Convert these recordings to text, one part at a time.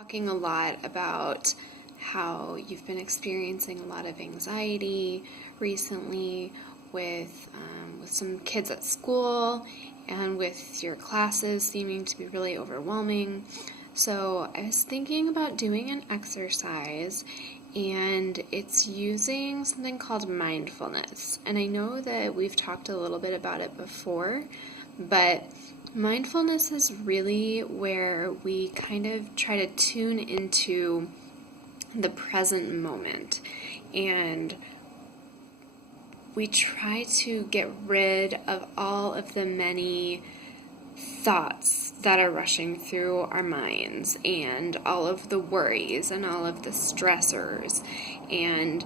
Talking a lot about how you've been experiencing a lot of anxiety recently with some kids at school and with your classes seeming to be really overwhelming. So I was thinking about doing an exercise, and it's using something called mindfulness. And I know that we've talked a little bit about it before, but mindfulness is really where we kind of try to tune into the present moment, and we try to get rid of all of the many thoughts that are rushing through our minds, and all of the worries and all of the stressors, and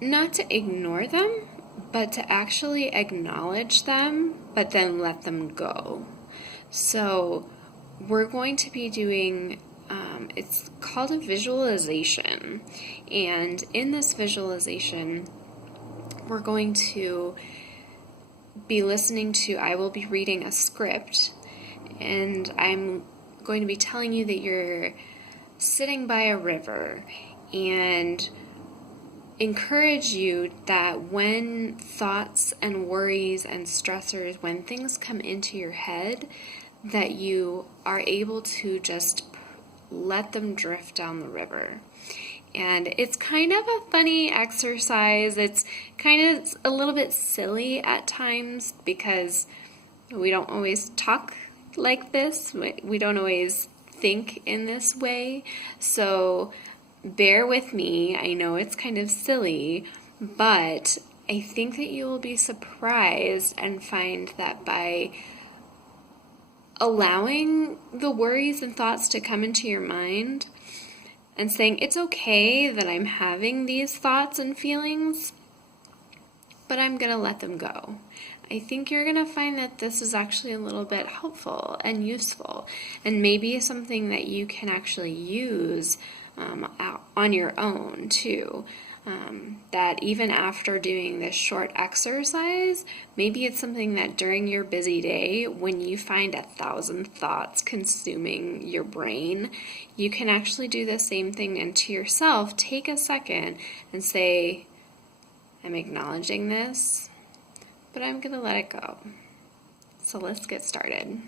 not to ignore them, but to actually acknowledge them, but then let them go. So we're going to be doing, it's called a visualization. And in this visualization, we're going to be listening to, I will be reading a script, and I'm going to be telling you that you're sitting by a river, and encourage you that when thoughts and worries and stressors, when things come into your head, that you are able to just let them drift down the river. And it's kind of a funny exercise. It's kind of a little bit silly at times because we don't always talk like this. We don't always think in this way. So bear with me. I know it's kind of silly, but I think that you will be surprised and find that by allowing the worries and thoughts to come into your mind and saying, it's okay that I'm having these thoughts and feelings, but I'm going to let them go. I think you're going to find that this is actually a little bit helpful and useful, and maybe something that you can actually use on your own too. That even after doing this short exercise, maybe it's something that during your busy day, when you find 1,000 thoughts consuming your brain, you can actually do the same thing, and to yourself, take a second and say, I'm acknowledging this, but I'm going to let it go. So let's get started.